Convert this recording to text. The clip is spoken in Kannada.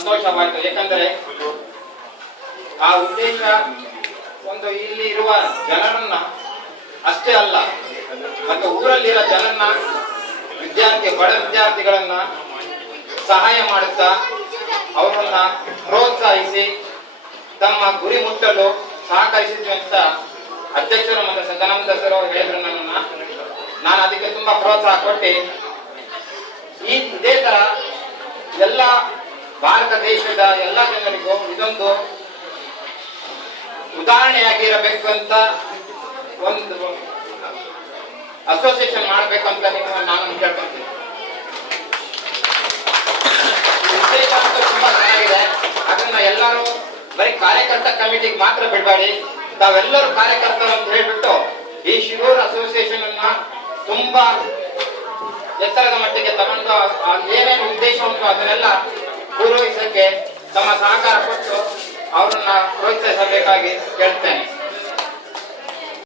ಸಂತೋಷವಾಯಿತು. ಯಾಕಂದ್ರೆ ಆ ಉದ್ದೇಶ ಒಂದು ಇಲ್ಲಿ ಇರುವ ಜನರನ್ನ ಅಷ್ಟೇ ಅಲ್ಲ, ಮತ್ತೆ ಊರಲ್ಲಿರೋ ಜನರನ್ನ ಬಡ ವಿದ್ಯಾರ್ಥಿಗಳನ್ನ ಸಹಾಯ ಮಾಡುತ್ತಾ ಅವರನ್ನ ಪ್ರೋತ್ಸಾಹಿಸಿ ತಮ್ಮ ಗುರಿ ಮುಟ್ಟಲು ಸಹಕರಿಸಿದ್ವಿ ಅಂತ ಅಧ್ಯಕ್ಷರು ಮತ್ತು ಸದಾನಂದ ಸರ್ ಅವರು ಹೇಳಿದ್ರು. ನಾನು ಅದಕ್ಕೆ ತುಂಬಾ ಪ್ರೋತ್ಸಾಹ ಕೊಟ್ಟು ಇದೇ ತರ ಎಲ್ಲ ಭಾರತ ದೇಶದ ಎಲ್ಲ ಜನರಿಗೂ ಇದೊಂದು ಉದಾಹರಣೆಯಾಗಿರಬೇಕು ಅಂತ ಒಂದು ಅಸೋಸಿಯೇಷನ್ ಮಾಡಬೇಕಂತ ನಾನು ಕೇಳ್ಕೊಂತೀನಿ. ಉದ್ದೇಶ ಅಂತ ತುಂಬಾ ಚೆನ್ನಾಗಿದೆ. ಅದನ್ನ ಎಲ್ಲರೂ ಬರೀ ಕಾರ್ಯಕರ್ತ ಕಮಿಟಿಗೆ ಮಾತ್ರ ಬಿಡಬೇಡಿ, ತಾವೆಲ್ಲರೂ ಕಾರ್ಯಕರ್ತರು ಅಂತ ಹೇಳ್ಬಿಟ್ಟು ಈ ಶಿರೂರ್ ಅಸೋಸಿಯೇಷನ್ ಅನ್ನ ತುಂಬಾ ಎತ್ತರದ ಮಟ್ಟಿಗೆ ತಗೊಂಡು ಏನೇನು ಉದ್ದೇಶ ಉಂಟು ಅದನ್ನೆಲ್ಲ ಪೂರೈಸಕ್ಕೆ ತಮ್ಮ ಸಹಕಾರ ಕೊಟ್ಟು ಅವರನ್ನ ಪ್ರೋತ್ಸಾಹಿಸಬೇಕಾಗಿ ಕೇಳ್ತೇನೆ.